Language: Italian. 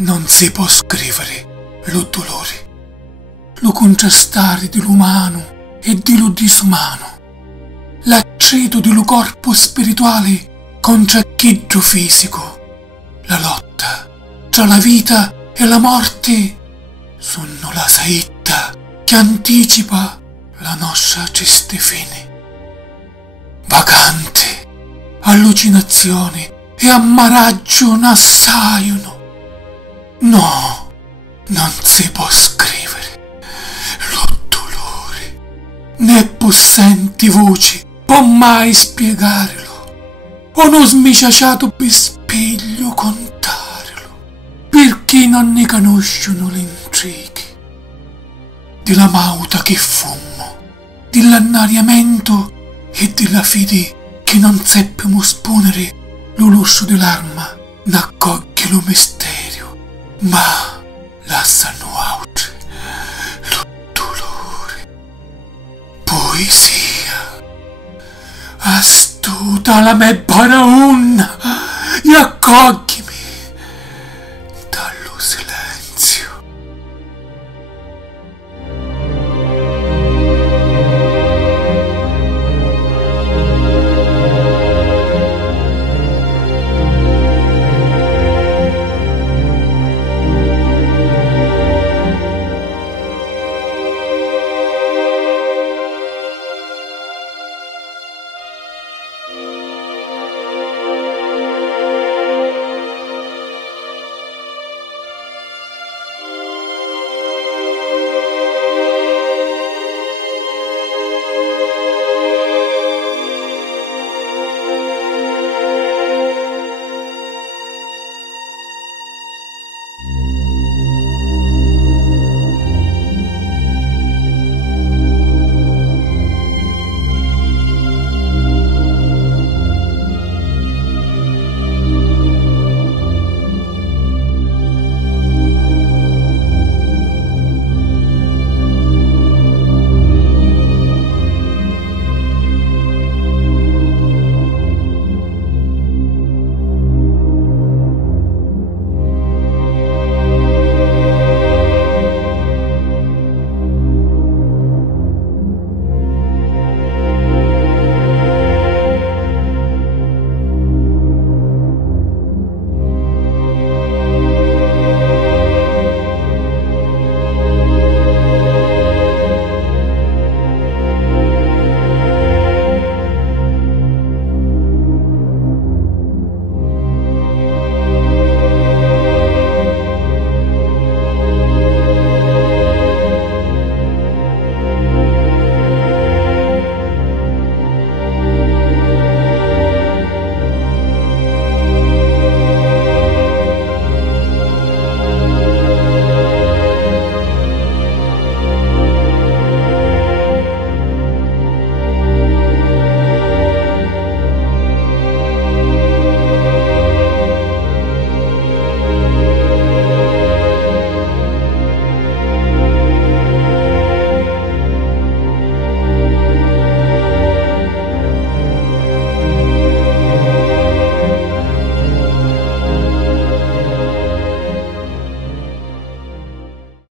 Non si può scrivere lo dolore, lo contrastare di l'umano e di lo disumano, l'acceto di lo corpo spirituale contro chidro fisico, la lotta tra la vita e la morte sono la saetta che anticipa la nostra triste fine. Vacante, allucinazione e ammaraggio n'assaiono. No, non si può scrivere lo dolore, né possenti voci può mai spiegarlo, o non smiciaciato per spiglio contarlo, perché non ne conoscono le intrighi della mauta che fumo, dell'annariamento e della fede che non seppimo sponere lo luscio dell'arma n'accoglie lo misterio, ma lasciano altri lo dolore. Poesia, astuta la me paraunna e accoglimi dallo silenzio.